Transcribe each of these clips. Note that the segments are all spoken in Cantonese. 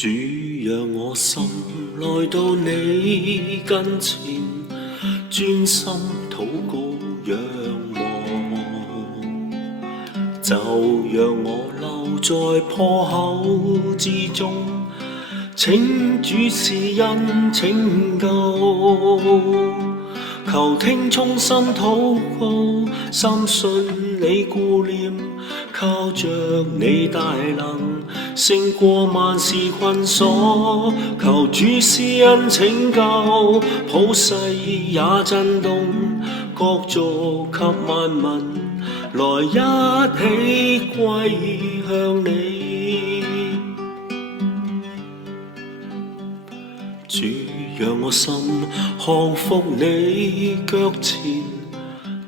主讓我心來到你跟前，專心禱告仰望，就讓我留在破口之中，請主施恩拯救，求聽衷心禱告，深信你顧念，靠着你大能，勝過萬事困鎖，求主施恩拯救，普世也震動，各族及萬民，來一起歸向你。主讓我心降服你腳前，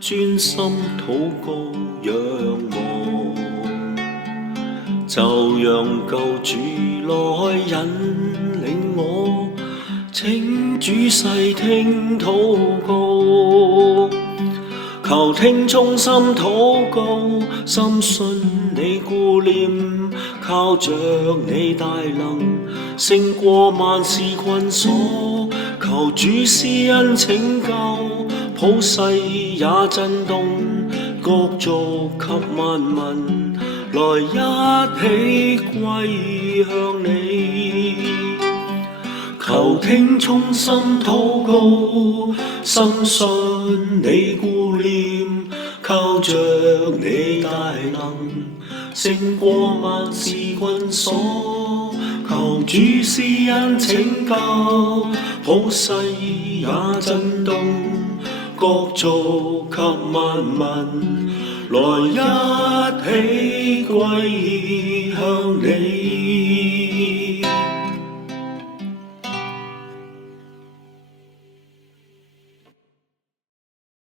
專心禱告仰望，就讓救主來引領我，請主細聽禱告，求聽衷心禱告，深信你顧念，靠着你大能，勝過萬事困鎖，求主施恩拯救，普世也震動，各族及萬民，來一起歸向你。求聽衷心禱告，深信你顧念，靠着你大能，勝過萬事困鎖，求主施恩拯救，普世也震動，各族及萬民，來一起歸向你。